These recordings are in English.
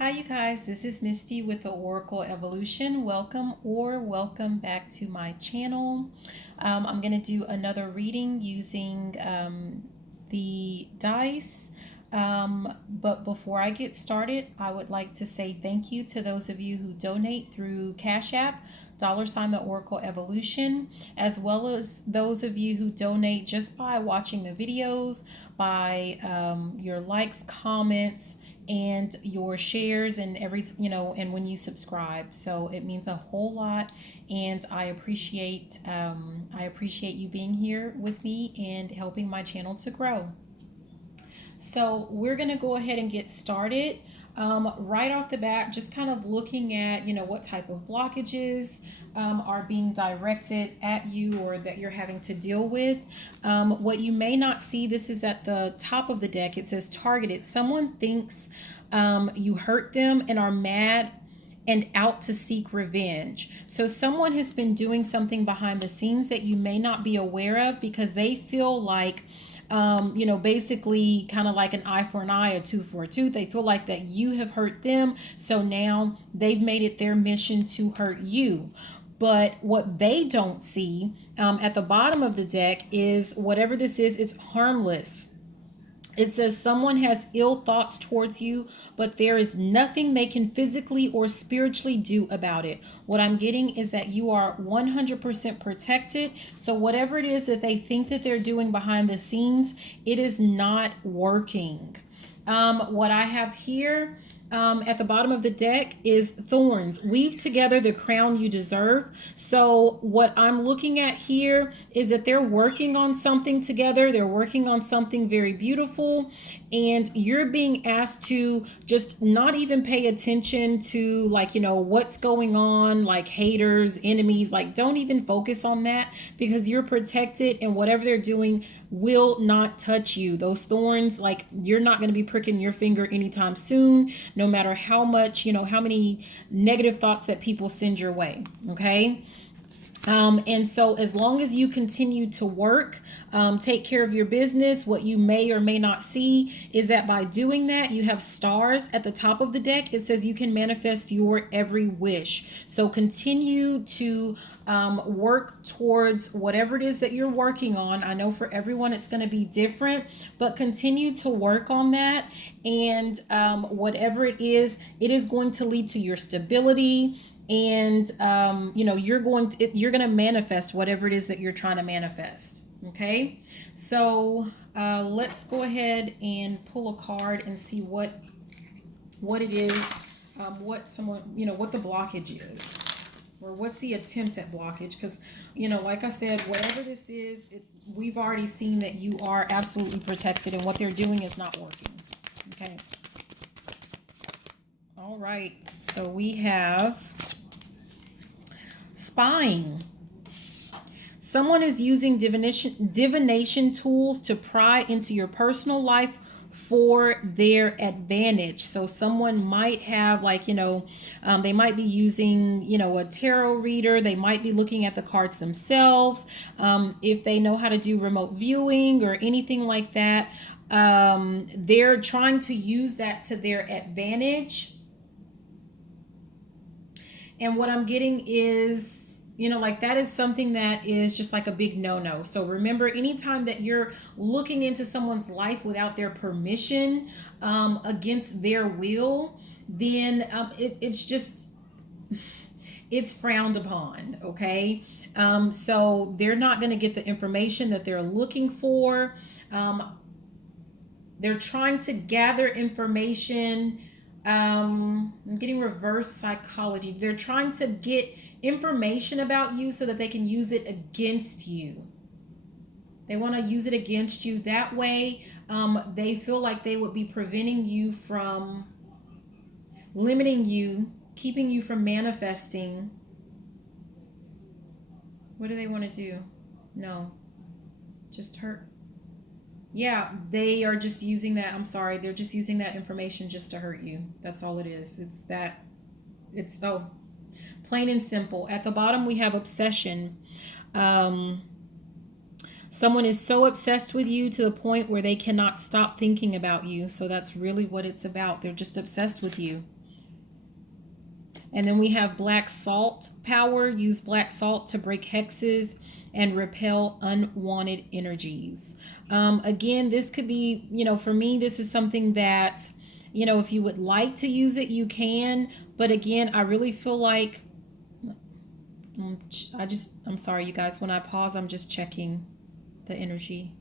Hi, you guys. This is Misty with the Oracle Evolution. Welcome back to my channel. I'm going to do another reading using the dice. But before I get started, I would like to say thank you to those of you who donate through CashApp, $ the Oracle Evolution, as well as those of you who donate just by watching the videos, by your likes, comments, and your shares and and when you subscribe. So it means a whole lot, and I appreciate you being here with me and helping my channel to grow. So we're going to go ahead and get started. Right off the bat, just kind of looking at, what type of blockages are being directed at you or that you're having to deal with. What you may not see, this is at the top of the deck. It says targeted. Someone thinks you hurt them and are mad and out to seek revenge. So someone has been doing something behind the scenes that you may not be aware of because they feel like basically kind of like an eye for an eye, a tooth for a tooth. They feel like that you have hurt them. So now they've made it their mission to hurt you. But what they don't see at the bottom of the deck is whatever this is, it's harmless. It says someone has ill thoughts towards you, but there is nothing they can physically or spiritually do about it. What I'm getting is that you are 100% protected. So whatever it is that they think that they're doing behind the scenes, it is not working. What I have here at the bottom of the deck is thorns. Weave together the crown you deserve. So what I'm looking at here is that they're working on something together. They're working on something very beautiful, and you're being asked to just not even pay attention to what's going on, like haters, enemies. Like, don't even focus on that because you're protected, and whatever they're doing will not touch you. Those thorns, like, you're not going to be pricking your finger anytime soon, no matter how much, how many negative thoughts that people send your way. Okay. And so as long as you continue to work, take care of your business, what you may or may not see is that by doing that, you have stars at the top of the deck. It says you can manifest your every wish. So continue to work towards whatever it is that you're working on. I know for everyone it's going to be different, but continue to work on that. And whatever it is going to lead to your stability, and you're going to manifest whatever it is that you're trying to manifest. Okay, so let's go ahead and pull a card and see what it is, what someone, what the blockage is, or what's the attempt at blockage. Because like I said, whatever this is, we've already seen that you are absolutely protected, and what they're doing is not working. Okay, all right, so we have spying. Someone is using divination tools to pry into your personal life for their advantage. So someone might have they might be using, a tarot reader. They might be looking at the cards themselves. If they know how to do remote viewing or anything like that, they're trying to use that to their advantage. And what I'm getting is, that is something that is just like a big no-no. So remember, anytime that you're looking into someone's life without their permission, against their will, then it's frowned upon. Okay. So they're not going to get the information that they're looking for. They're trying to gather information. I'm getting reverse psychology. They're trying to get information about you so that they can use it against you. They want to use it against you. That way, they feel like they would be preventing you from, limiting you, keeping you from manifesting. What do they want to do? No, just hurt. Yeah, they are just using that. I'm sorry. They're just using that information just to hurt you. That's all it is. Plain and simple. At the bottom, we have obsession. Someone is so obsessed with you to the point where they cannot stop thinking about you. So that's really what it's about. They're just obsessed with you. And then we have black salt power. Use black salt to break hexes and repel unwanted energies. Again, this could be, for me, this is something that, if you would like to use it, you can. But again, I really feel like, I'm sorry, you guys, when I pause, I'm just checking the energy.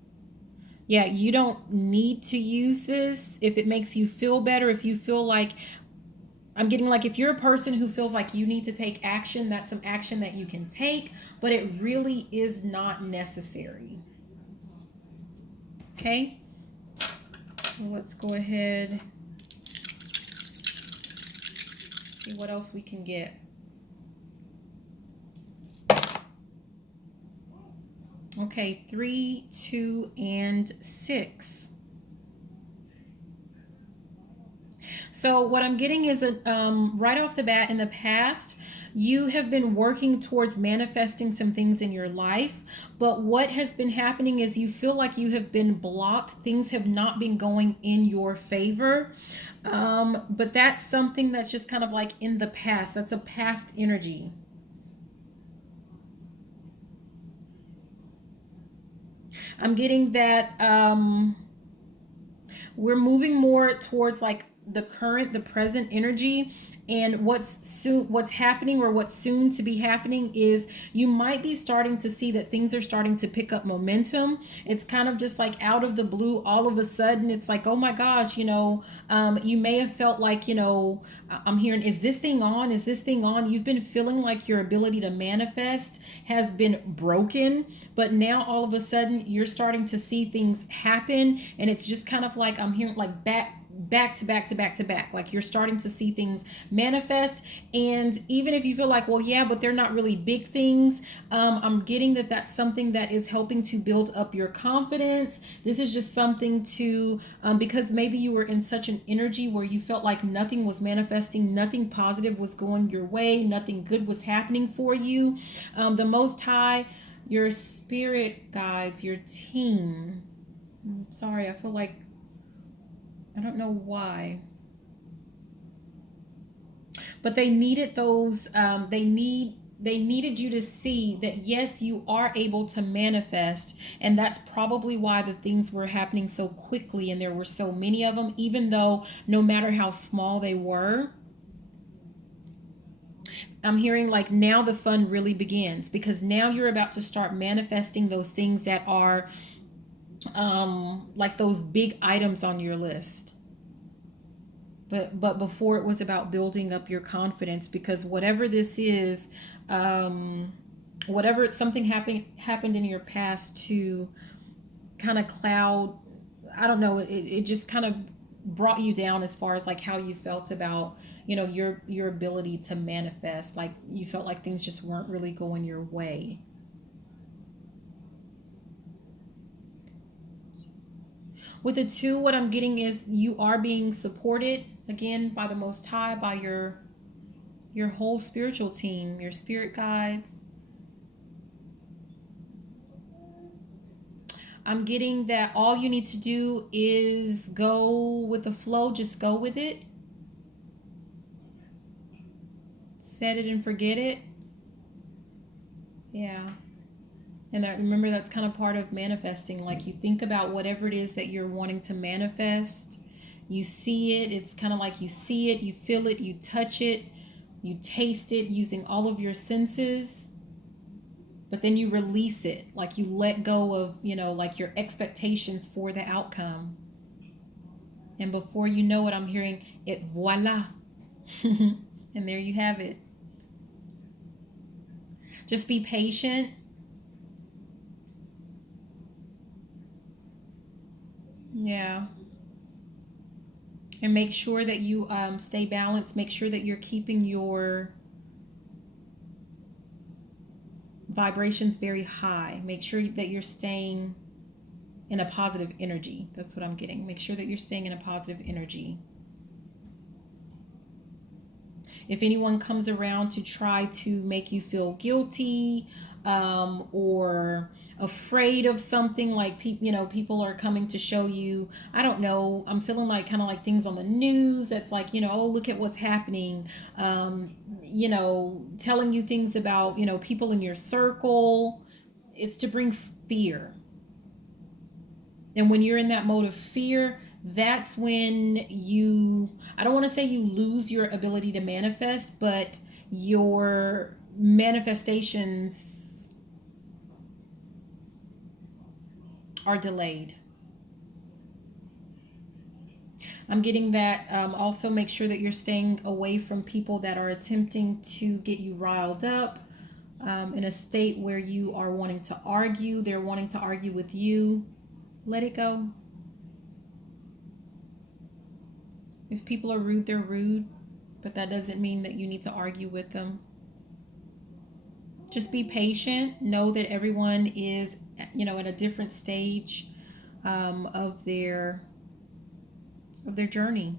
Yeah, you don't need to use this if it makes you feel better. If you feel like, I'm getting like, if you're a person who feels like you need to take action, that's some action that you can take, but it really is not necessary. Okay, so let's go ahead, see what else we can get. Okay, 3, 2, and 6. So what I'm getting is right off the bat, in the past, you have been working towards manifesting some things in your life, but what has been happening is you feel like you have been blocked. Things have not been going in your favor. But that's something that's just kind of like in the past. That's a past energy. I'm getting that we're moving more towards like the present energy, and what's happening, or what's soon to be happening, is you might be starting to see that things are starting to pick up momentum. It's kind of just like out of the blue, all of a sudden it's like, oh my gosh, you may have felt like, I'm hearing, is this thing on, you've been feeling like your ability to manifest has been broken, but now all of a sudden you're starting to see things happen, and it's just kind of like, I'm hearing like back to back to back to back, like you're starting to see things manifest. And even if you feel like, well, yeah, but they're not really big things, I'm getting that that's something that is helping to build up your confidence. This is just something to because maybe you were in such an energy where you felt like nothing was manifesting, nothing positive was going your way, nothing good was happening for you. The Most High, your spirit guides, your team, sorry, I feel like, I don't know why, but they needed those. They needed you to see that yes, you are able to manifest, and that's probably why the things were happening so quickly, and there were so many of them. Even though, no matter how small they were, I'm hearing like now the fun really begins, because now you're about to start manifesting those things that are like those big items on your list. But before, it was about building up your confidence, because whatever this is, whatever, something happened in your past to kind of cloud, I don't know, it just kind of brought you down as far as like how you felt about, your ability to manifest. Like you felt like things just weren't really going your way. With the 2, what I'm getting is you are being supported again by the Most High, by your whole spiritual team, your spirit guides. I'm getting that all you need to do is go with the flow, just go with it. Set it and forget it. Yeah. And remember, that's kind of part of manifesting. Like you think about whatever it is that you're wanting to manifest. You see it. It's kind of like you see it, you feel it, you touch it, you taste it using all of your senses. But then you release it. Like you let go of, like your expectations for the outcome. And before you know it, I'm hearing it, voila. And there you have it. Just be patient. Yeah. And make sure that you stay balanced. Make sure that you're keeping your vibrations very high. Make sure that you're staying in a positive energy. That's what I'm getting. Make sure that you're staying in a positive energy. If anyone comes around to try to make you feel guilty, or afraid of something, like people are coming to show you, I don't know, I'm feeling like kind of like things on the news that's like, oh, look at what's happening, telling you things about, people in your circle. It's to bring fear. And when you're in that mode of fear, that's when I don't want to say you lose your ability to manifest, but your manifestations are delayed. I'm getting that. Also, make sure that you're staying away from people that are attempting to get you riled up, in a state where you are wanting to argue. They're wanting to argue with you. Let it go. If people are rude, they're rude, but that doesn't mean that you need to argue with them. Just be patient. Know that everyone is, at a different stage of their journey,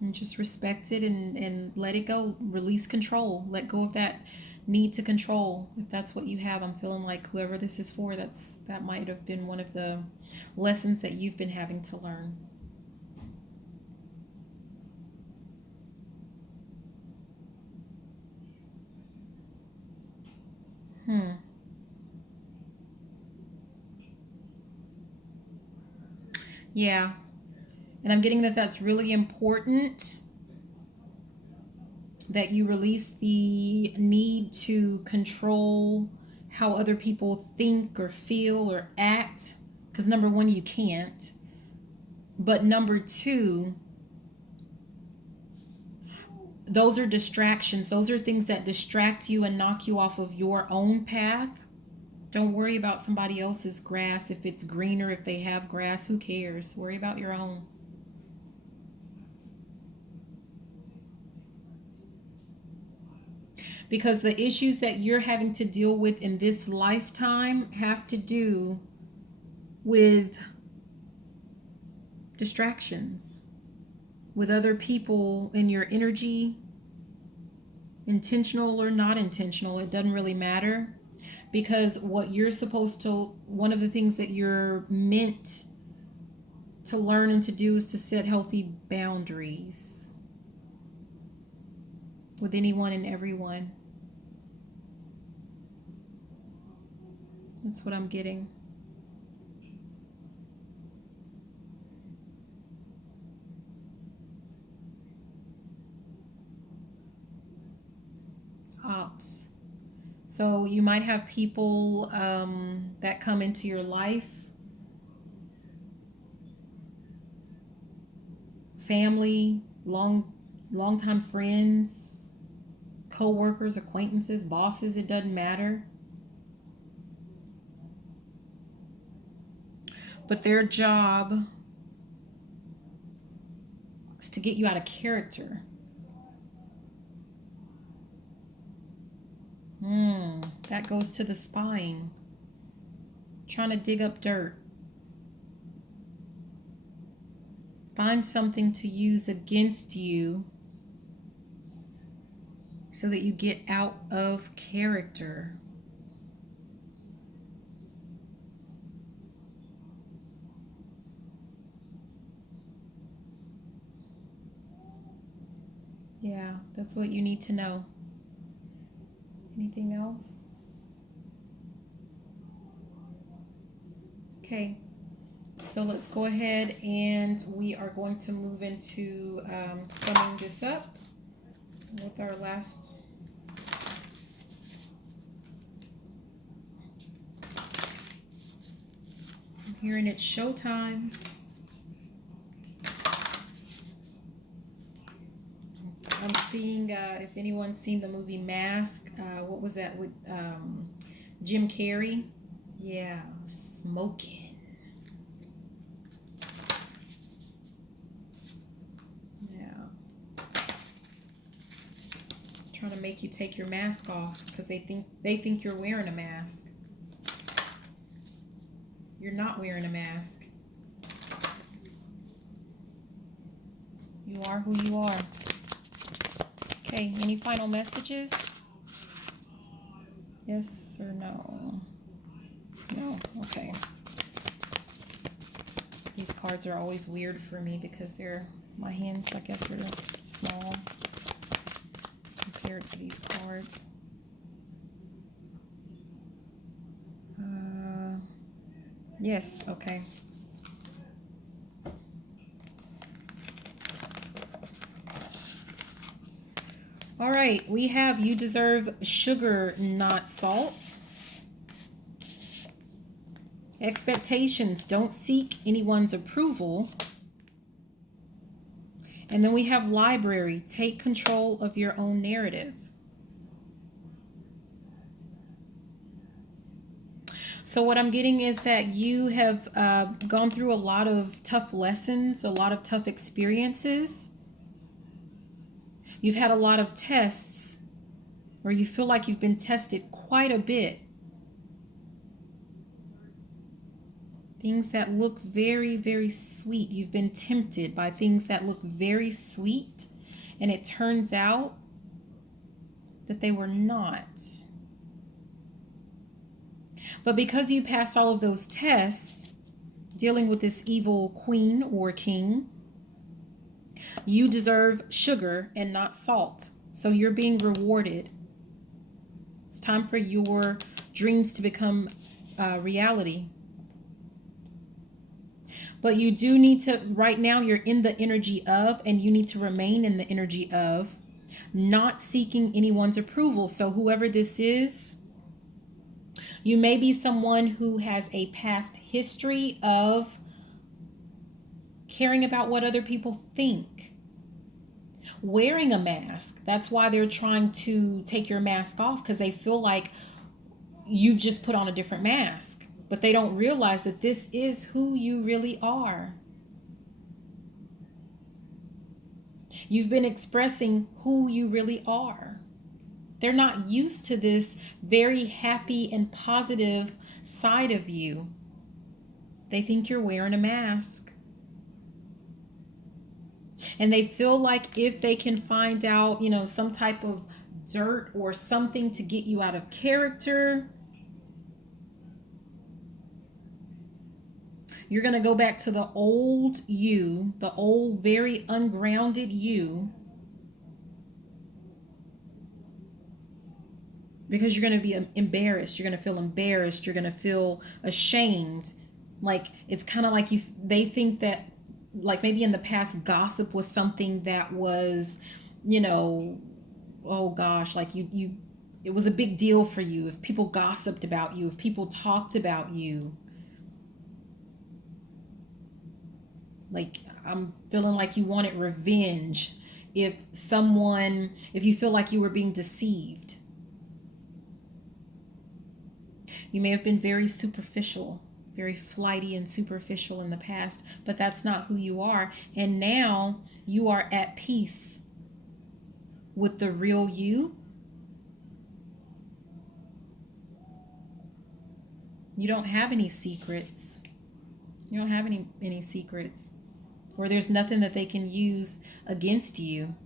and just respect it and let it go. Release control. Let go of that need to control. If that's what you have, I'm feeling like whoever this is for, that might have been one of the lessons that you've been having to learn. Yeah. And I'm getting that that's really important, that you release the need to control how other people think or feel or act. Because number one, you can't. But number two, those are distractions. Those are things that distract you and knock you off of your own path. Don't worry about somebody else's grass. If it's greener, if they have grass, who cares? Worry about your own. Because the issues that you're having to deal with in this lifetime have to do with distractions, with other people in your energy, intentional or not intentional. It doesn't really matter, because what you're supposed to, one of the things that you're meant to learn and to do is to set healthy boundaries with anyone and everyone. That's what I'm getting. Ops. So you might have people that come into your life, family, long-time friends, co-workers, acquaintances, bosses, it doesn't matter. But their job is to get you out of character. That goes to the spine. Trying to dig up dirt. Find something to use against you so that you get out of character. Yeah, that's what you need to know. Anything else? Okay, so let's go ahead and we are going to move into summing this up with our last. I'm hearing it's showtime. I'm seeing, if anyone's seen the movie Mask, what was that with Jim Carrey? Yeah, smoking. Yeah. Trying to make you take your mask off because they think you're wearing a mask. You're not wearing a mask. You are who you are. Okay, any final messages? Yes or no? No, okay. These cards are always weird for me because my hands, I guess, are small compared to these cards. Yes, okay. All right, we have you deserve sugar, not salt. Expectations, don't seek anyone's approval. And then we have library, take control of your own narrative. So what I'm getting is that you have gone through a lot of tough lessons, a lot of tough experiences. You've had a lot of tests, or you feel like you've been tested quite a bit. Things that look very, very sweet. You've been tempted by things that look very sweet, and it turns out that they were not. But because you passed all of those tests, dealing with this evil queen or king, you deserve sugar and not salt. So you're being rewarded. It's time for your dreams to become reality. But you do need to, right now you're in the energy of, and you need to remain in the energy of, not seeking anyone's approval. So whoever this is, you may be someone who has a past history of caring about what other people think. Wearing a mask. That's why they're trying to take your mask off, because they feel like you've just put on a different mask. But they don't realize that this is who you really are. You've been expressing who you really are. They're not used to this very happy and positive side of you. They think you're wearing a mask. And they feel like if they can find out, some type of dirt or something to get you out of character, you're going to go back to the old you, the old, very ungrounded you, because you're going to be embarrassed. You're going to feel embarrassed. You're going to feel ashamed. Like, it's kind of like they think that, like, maybe in the past, gossip was something that was, oh gosh, like it was a big deal for you. If people gossiped about you, if people talked about you, like, I'm feeling like you wanted revenge if you feel like you were being deceived. You may have been very superficial, very flighty and superficial in the past, but that's not who you are. And now you are at peace with the real you. You don't have any secrets. You don't have any secrets. Or there's nothing that they can use against you.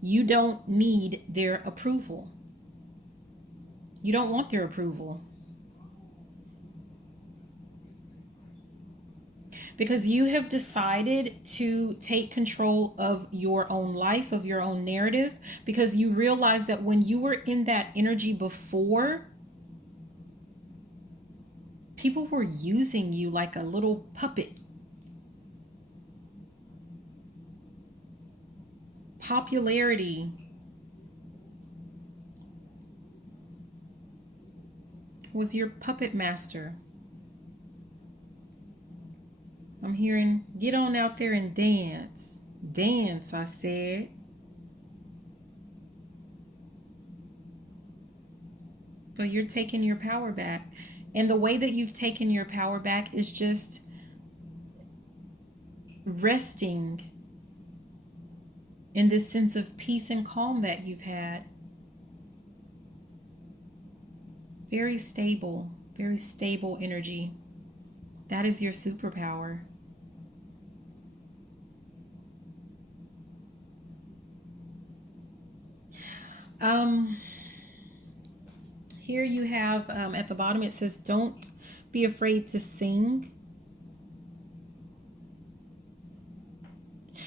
You don't need their approval. You don't want their approval. Because you have decided to take control of your own life, of your own narrative, because you realize that when you were in that energy before, people were using you like a little puppet. Popularity was your puppet master. I'm hearing, get on out there and dance. Dance, I said. But you're taking your power back. And the way that you've taken your power back is just resting in this sense of peace and calm that you've had. Very stable energy. That is your superpower. Um, Here you have at the bottom it says, don't be afraid to sing.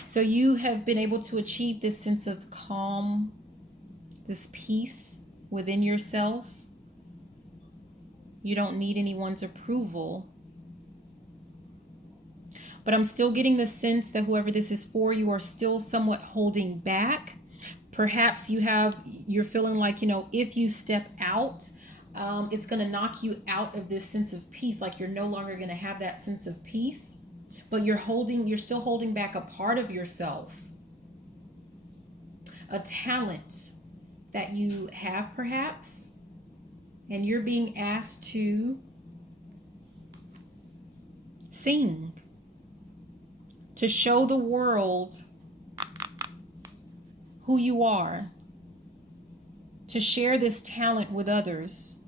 So you have been able to achieve this sense of calm, this peace within yourself. You don't need anyone's approval. But I'm still getting the sense that whoever this is for, you are still somewhat holding back. Perhaps you're feeling like, if you step out, it's going to knock you out of this sense of peace. Like you're no longer going to have that sense of peace, but you're still holding back a part of yourself, a talent that you have perhaps, and you're being asked to sing, to show the world who you are, to share this talent with others,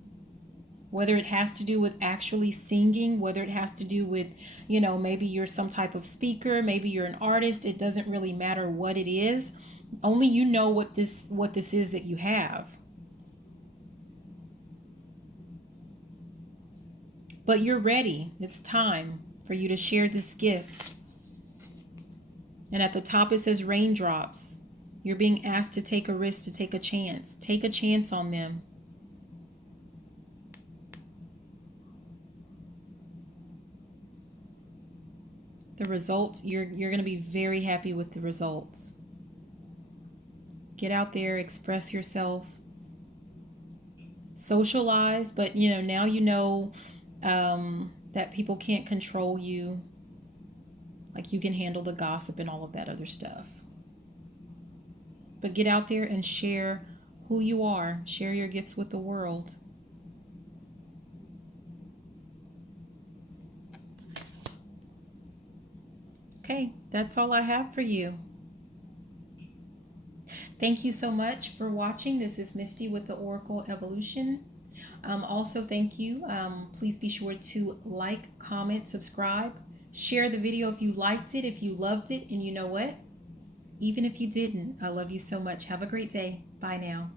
whether it has to do with actually singing, whether it has to do with, maybe you're some type of speaker, maybe you're an artist. It doesn't really matter what it is. Only you know what this is that you have. But you're ready. It's time for you to share this gift. And at the top it says raindrops. You're being asked to take a risk, to take a chance. Take a chance on them. The results, you're going to be very happy with the results. Get out there, express yourself, socialize, but now that people can't control you. Like you can handle the gossip and all of that other stuff. But get out there and share who you are. Share your gifts with the world. Okay, that's all I have for you. Thank you so much for watching. This is Misty with the Oracle Evolution. Also, thank you. Please be sure to like, comment, subscribe. Share the video if you liked it, if you loved it. And you know what? Even if you didn't, I love you so much. Have a great day. Bye now.